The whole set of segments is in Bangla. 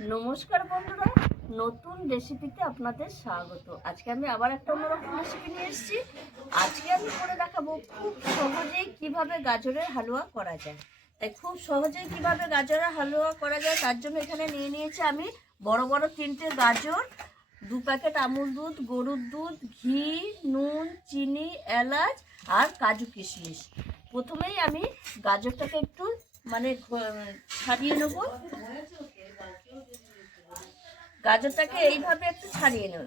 নমস্কার বন্ধুরা, নতুন রেসিপিতে আপনাদের স্বাগত। আজকে আমি আবার একটা অন্যরকম রেসিপি নিয়ে এসেছি। আজকে আমি করে দেখাবো খুব সহজেই কিভাবে গাজরের হালুয়া করা যায়। তাই খুব সহজেই কিভাবে গাজরের হালুয়া করা যায় তার জন্য এখানে নিয়ে নিয়েছি আমি বড় বড় 3টে গাজর, 2 প্যাকেট আমুল দুধ, গরুর দুধ, ঘি, নুন, চিনি, এলাচ আর কাজু কিশমিশ। প্রথমেই আমি গাজরটাকে একটু ছাড়িয়ে নেবো। গাজরটাকে এইভাবে একটু ছাড়িয়ে নেব,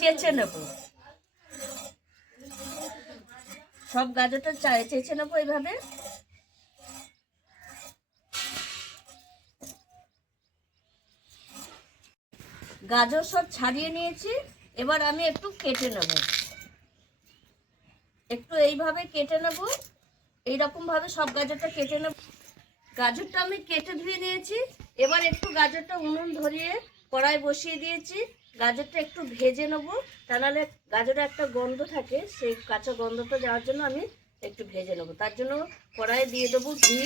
চেঁচে নেব। সব গাজরটা চেঁচে নেবো এইভাবে। গাজর সব ছাড়িয়ে নিয়েছি, এবার আমি একটু কেটে নেব। একটু এইভাবে কেটে নেব, এইরকম ভাবে সব গাজরটা কেটে নেব। গাজরটা আমি কেটে ধুয়ে নিয়েছি। এবার একটু গাজরটা উনুন ধরিয়ে কড়াই বসিয়ে দিয়েছি। গাজরটা একটু ভেজে নেবো, তা নাহলে গাজরে একটা গন্ধ থাকে, সেই কাঁচা গন্ধটা যাওয়ার জন্য আমি একটু ভেজে নেবো। তার জন্য কড়াইয়ে দিয়ে দেবো ঘি।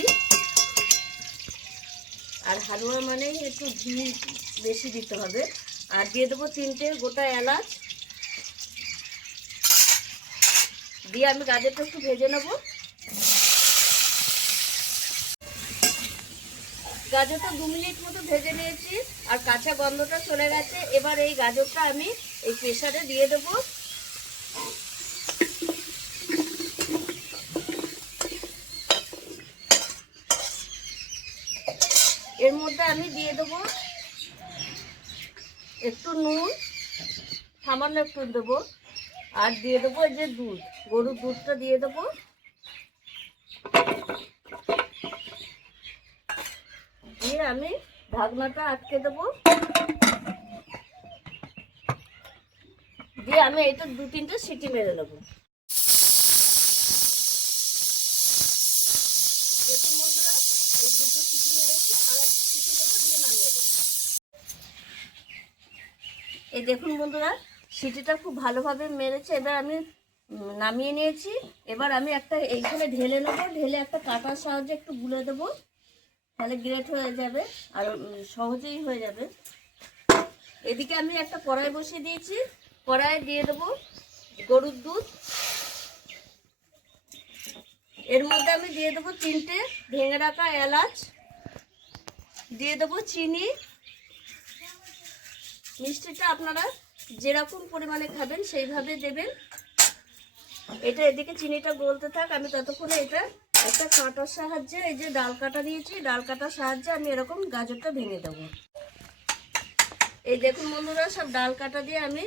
আর হালুয়া মানেই একটু ঘি বেশি দিতে হবে। আর দিয়ে দেবো 3টে গোটা এলাচ। দিয়ে আমি গাজরটা একটু ভেজে নেবো। গাজরটা 2 মিনিট মতো ভেজে নিয়েছি, আর কাঁচা গন্ধটা চলে গেছে। এবার এই গাজরটা আমি এই প্রেসারে দিয়ে দেব। এর মধ্যে আমি দিয়ে দেব একটু নুন, সামান্য একটু দেবো। আর দিয়ে দেবো এই যে দুধ, গরুর দুধটা দিয়ে দেবো। দিয়ে আমি ঢাকনাটা আটকে দেবো। দিয়ে আমি এটা 2-3টে সিটি মেরে নেবো। দেখুন বন্ধুরা, এই 2টো সিটি মেরেছি, আর একটা সিটি দেবো, দিয়ে নামিয়ে দেবো। এই দেখুন বন্ধুরা, সিটিটা খুব ভালোভাবে মেরেছে। এবার আমি নামিয়ে নিয়েছি। এবার আমি একটা এইখানে ঢেলে নেবো। ঢেলে একটা কাঁটার সাহায্যে একটু গুলে দেবো, তাহলে গ্রেট হয়ে যাবে আর সহজেই হয়ে যাবে। এদিকে আমি একটা কড়াই বসিয়ে দিয়েছি। কড়াইয়ে দিয়ে দেবো গরুর দুধ। এর মধ্যে আমি দিয়ে দেবো 3টে ভেঙে রাখা এলাচ। দিয়ে দেবো চিনি। মিষ্টিটা আপনারা যেরকম পরিমাণে খাবেন সেইভাবে দেবেন। এটা এদিকে চিনিটা গলতে থাক, আমি ততক্ষণে এটা একটা কাঁটার সাহায্যে, এই যে ডাল কাটা নিয়েছি, ডাল কাটার সাহায্যে আমি এরকম গাজরটা ভেঙে দেবো। এই দেখুন বন্ধুরা, সব ডাল কাটা দিয়ে আমি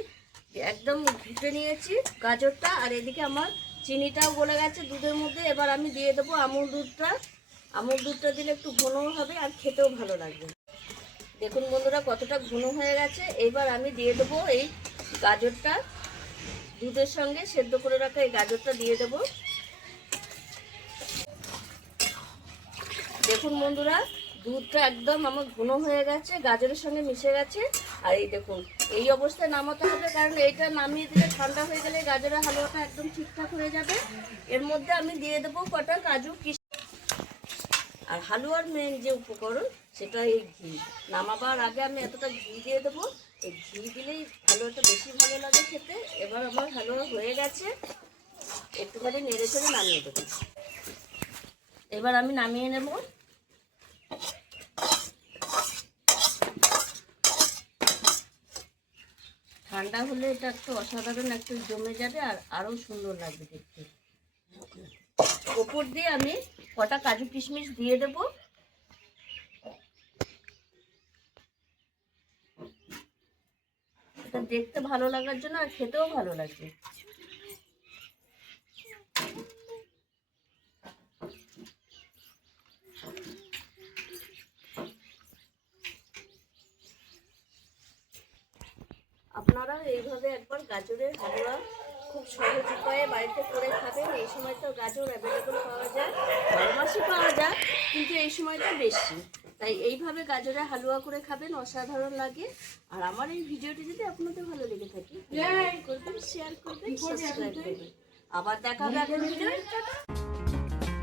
একদম ঘুটে নিয়েছি গাজরটা। আর এদিকে আমার চিনিটাও গলে গেছে দুধের মধ্যে। এবার আমি দিয়ে দেবো আমুল দুধটা। আমুল দুধটা দিলে একটু ঘন হবে আর খেতেও ভালো লাগবে। দেখুন বন্ধুরা, কতটা ঘন হয়ে গেছে। এবার আমি দিয়ে দেবো এই গাজরটা, দুধের সঙ্গে সেদ্ধ করে রাখা এই গাজরটা দিয়ে দেবো। দেখুন বন্ধুরা, দুধটা একদম আমার ঘন হয়ে গেছে, গাজরের সঙ্গে মিশে গেছে। আর এই দেখুন, এই অবস্থায় নামাতে হবে, কারণ এইটা নামিয়ে দিলে ঠান্ডা হয়ে গেলে গাজরের হালুয়াটা একদম ঠিকঠাক হয়ে যাবে। এর মধ্যে আমি দিয়ে দেবো কটা কাজু কিশমিশ। আর হালুয়ার মেন যে উপকরণ সেটা এই ঘি। নামাবার আগে আমি এতটা ঘি দিয়ে দেবো। এই ঘি দিলেই হালুয়াটা বেশি ভালো লাগে খেতে। এবার আমার হালুয়া হয়ে গেছে, একটুখানি নেড়ে চেড়ে নামিয়ে দেবো। এবার আমি নামিয়ে নেব। ঠান্ডা হলে এটা একটু অসাধারণ একটু জমে যাবে, আর আরও সুন্দর লাগবে দেখতে। ওপর দিয়ে আমি কটা কাজু কিশমিশ দিয়ে দেব। এটা দেখতে ভালো লাগার জন্য, আর খেতেও ভালো লাগবে। আপনারা এইভাবে একবার গাজরের হালুয়া খুব সহজ উপায়ে বাড়িতে করে খাবেন। এই সময় তো গাজর অ্যাভেলেবল পাওয়া যায়, 12 মাসই পাওয়া যায়, কিন্তু এই সময়টা বেশি। তাই এইভাবে গাজরের হালুয়া করে খাবেন, অসাধারণ লাগে। আর আমার এই ভিডিওটি যদি আপনাদের ভালো লেগে থাকে, লাইক করবেন, শেয়ার করবেন, সাবস্ক্রাইব করবেন। আবার দেখা হবে একটা ভিডিও।